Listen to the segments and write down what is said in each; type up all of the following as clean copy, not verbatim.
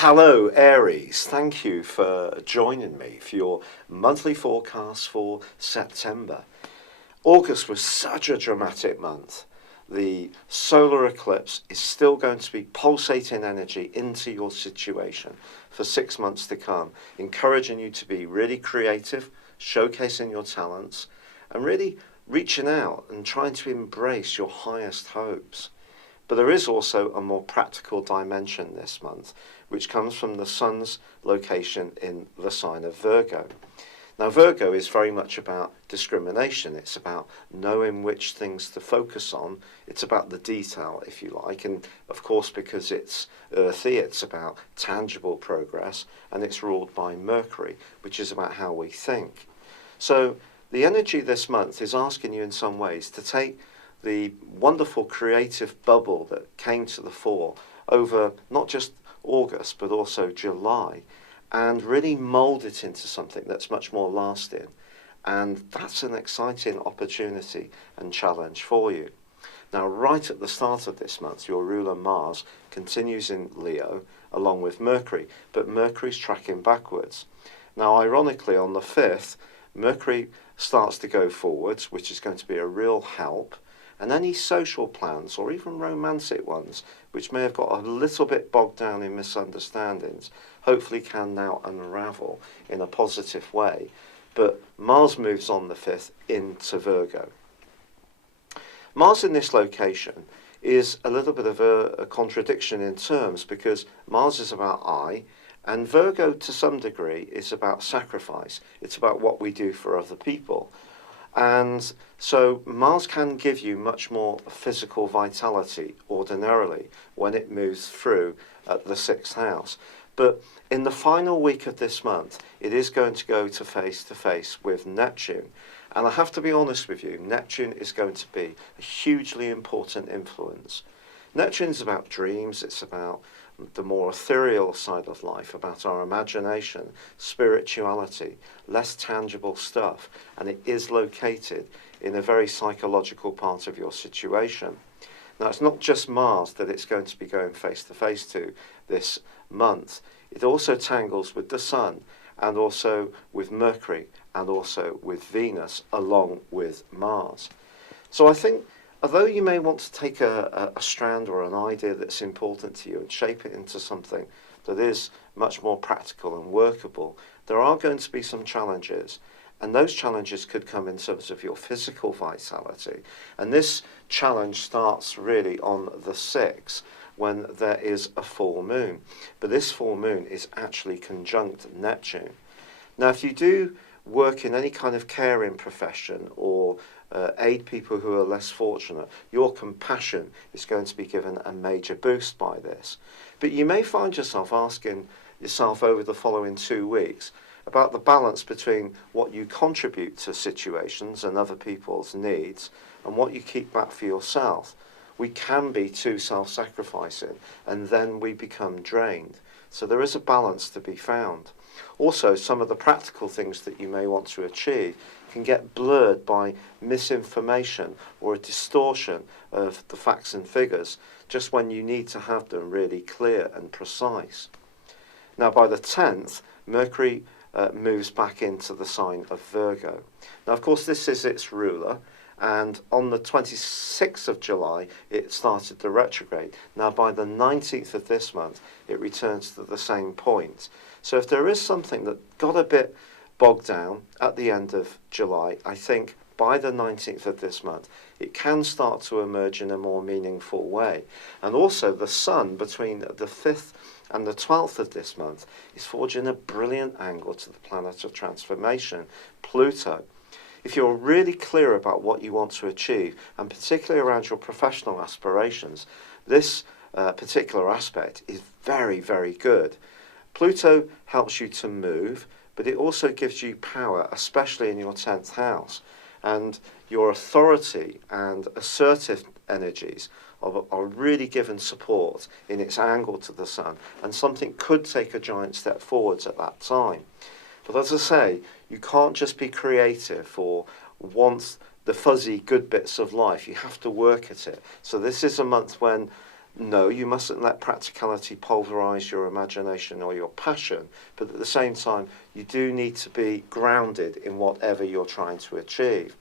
Hello Aries, thank you for joining me for your monthly forecast for September. August was such a dramatic month. The solar eclipse is still going to be pulsating energy into your situation for 6 months to come, encouraging you to be really creative, showcasing your talents, and really reaching out and trying to embrace your highest hopes. But there is also a more practical dimension this month, which comes from the Sun's location in the sign of Virgo. Now, Virgo is very much about discrimination. It's about knowing which things to focus on. It's about the detail, if you like. And of course, because it's earthy, it's about tangible progress. And it's ruled by Mercury, which is about how we think. So the energy this month is asking you in some ways to take the wonderful creative bubble that came to the fore over not just August, but also July, and really mould it into something that's much more lasting. And that's an exciting opportunity and challenge for you. Now, right at the start of this month, your ruler Mars continues in Leo along with Mercury, but Mercury's tracking backwards. Now, ironically, on the 5th, Mercury starts to go forwards, which is going to be a real help. And any social plans, or even romantic ones, which may have got a little bit bogged down in misunderstandings, hopefully can now unravel in a positive way. But Mars moves on the 5th into Virgo. Mars in this location is a little bit of a contradiction in terms, because Mars is about I, and Virgo to some degree is about sacrifice. It's about what we do for other people. And so Mars can give you much more physical vitality ordinarily when it moves through at the 6th house. But in the final week of this month, it is going to go to face with Neptune. And I have to be honest with you, Neptune is going to be a hugely important influence. Neptune is about dreams, it's about the more ethereal side of life, about our imagination, spirituality, less tangible stuff, and it is located in a very psychological part of your situation. Now, it's not just Mars that it's going to be going face to face to this month. It also tangles with the Sun, and also with Mercury, and also with Venus, along with Mars. So I think, although you may want to take a strand or an idea that's important to you and shape it into something that is much more practical and workable, there are going to be some challenges. And those challenges could come in terms of your physical vitality. And this challenge starts really on the 6th, when there is a full moon. But this full moon is actually conjunct Neptune. Now, if you do work in any kind of caring profession or aid people who are less fortunate, your compassion is going to be given a major boost by this. But you may find yourself asking yourself over the following 2 weeks about the balance between what you contribute to situations and other people's needs and what you keep back for yourself. We can be too self-sacrificing, and then we become drained. So there is a balance to be found. Also, some of the practical things that you may want to achieve can get blurred by misinformation or a distortion of the facts and figures, just when you need to have them really clear and precise. Now, by the 10th, Mercury moves back into the sign of Virgo. Now, of course, this is its ruler, and on the 26th of July, it started to retrograde. Now, by the 19th of this month, it returns to the same point. So if there is something that got a bit bogged down at the end of July, I think by the 19th of this month, it can start to emerge in a more meaningful way. And also, the Sun, between the 5th and the 12th of this month, is forging a brilliant angle to the planet of transformation, Pluto. If you're really clear about what you want to achieve, and particularly around your professional aspirations, this particular aspect is very, very good. Pluto helps you to move, but it also gives you power, especially in your 10th house. And your authority and assertive energies are really given support in its angle to the Sun, and something could take a giant step forwards at that time. But as I say, you can't just be creative or want the fuzzy good bits of life. You have to work at it. So this is a month when No, you mustn't let practicality pulverize your imagination or your passion, but at the same time, you do need to be grounded in whatever you're trying to achieve.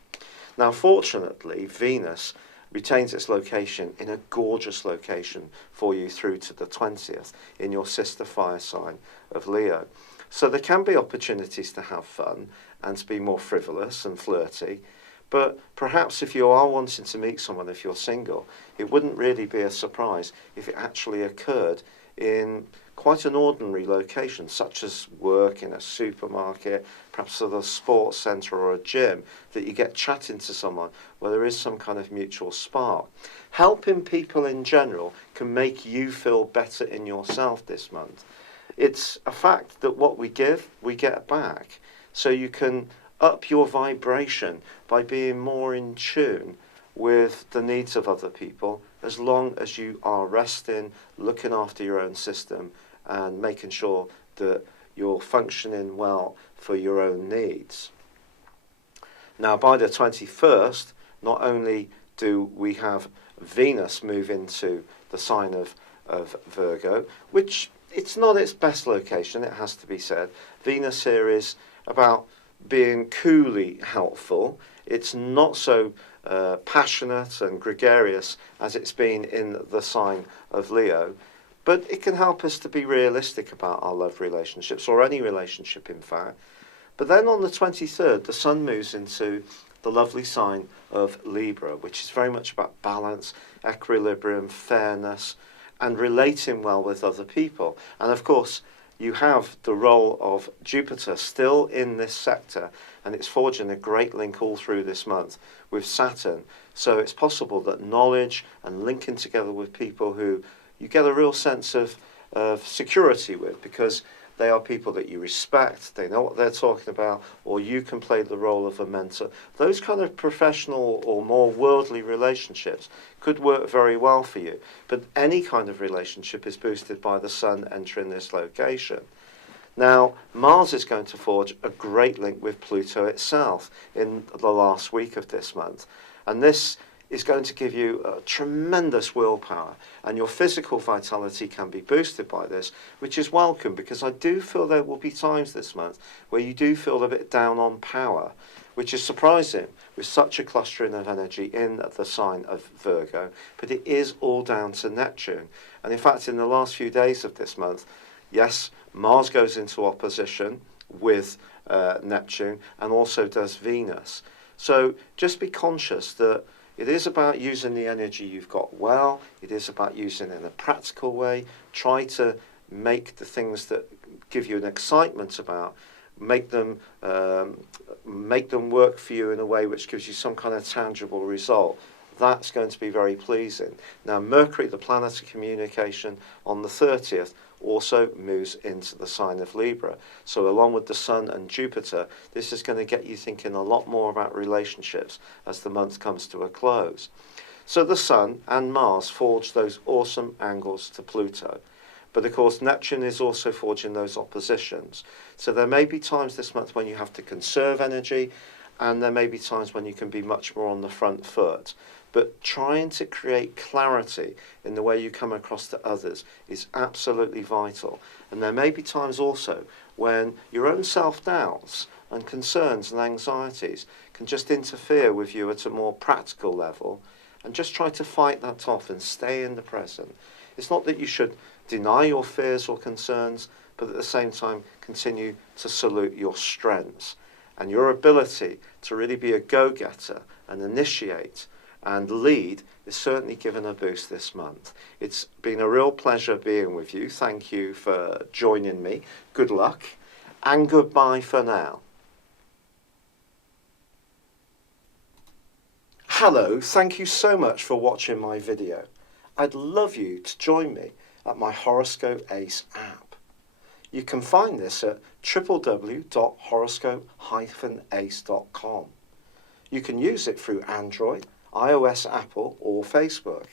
Now, fortunately, Venus retains its location in a gorgeous location for you through to the 20th in your sister fire sign of Leo. So there can be opportunities to have fun and to be more frivolous and flirty. But perhaps if you are wanting to meet someone, if you're single, it wouldn't really be a surprise if it actually occurred in quite an ordinary location, such as work in a supermarket, perhaps at a sports centre or a gym, that you get chatting to someone where there is some kind of mutual spark. Helping people in general can make you feel better in yourself this month. It's a fact that what we give, we get back. So you can up your vibration by being more in tune with the needs of other people, as long as you are resting, looking after your own system, and making sure that you're functioning well for your own needs. Now, by the 21st, not only do we have Venus move into the sign of Virgo, which it's not its best location, it has to be said. Venus here is about being coolly helpful. It's not so passionate and gregarious as it's been in the sign of Leo, but it can help us to be realistic about our love relationships, or any relationship in fact. But then on the 23rd, the Sun moves into the lovely sign of Libra, which is very much about balance, equilibrium, fairness, and relating well with other people. And of course, you have the role of Jupiter still in this sector, and it's forging a great link all through this month with Saturn. So it's possible that knowledge and linking together with people who you get a real sense of security with, because they are people that you respect, they know what they're talking about, or you can play the role of a mentor. Those kind of professional or more worldly relationships could work very well for you. But any kind of relationship is boosted by the Sun entering this location. Now, Mars is going to forge a great link with Pluto itself in the last week of this month. And this is going to give you a tremendous willpower, and your physical vitality can be boosted by this, which is welcome, because I do feel there will be times this month where you do feel a bit down on power, which is surprising with such a clustering of energy in the sign of Virgo, but it is all down to Neptune. And in fact, in the last few days of this month, yes, Mars goes into opposition with Neptune, and also does Venus. So just be conscious that it is about using the energy you've got well. It is about using it in a practical way. Try to make the things that give you an excitement about, make them work for you in a way which gives you some kind of tangible result. That's going to be very pleasing. Now, Mercury, the planet of communication, on the 30th, also moves into the sign of Libra. So along with the Sun and Jupiter, this is going to get you thinking a lot more about relationships as the month comes to a close. So the Sun and Mars forge those awesome angles to Pluto. But of course, Neptune is also forging those oppositions. So there may be times this month when you have to conserve energy, and there may be times when you can be much more on the front foot. But trying to create clarity in the way you come across to others is absolutely vital. And there may be times also when your own self-doubts and concerns and anxieties can just interfere with you at a more practical level, and just try to fight that off and stay in the present. It's not that you should deny your fears or concerns, but at the same time continue to salute your strengths and your ability to really be a go-getter and initiate and lead is certainly given a boost this month. It's been a real pleasure being with you. Thank you for joining me. Good luck, and goodbye for now. Hello, thank you so much for watching my video. I'd love you to join me at my Horoscope Ace app. You can find this at www.horoscope-ace.com. You can use it through Android, iOS, Apple, or Facebook.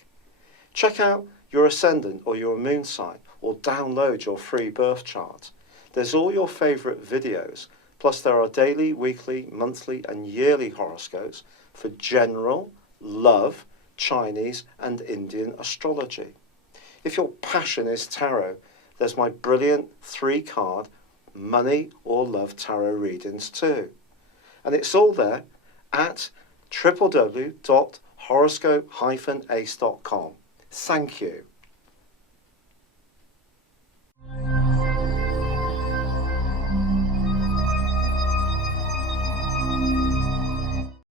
Check out your ascendant or your moon sign, or download your free birth chart. There's all your favourite videos, plus there are daily, weekly, monthly and yearly horoscopes for general, love, Chinese and Indian astrology. If your passion is tarot, there's my brilliant 3-card money or love tarot readings too. And it's all there at www.horoscope-ace.com. Thank you.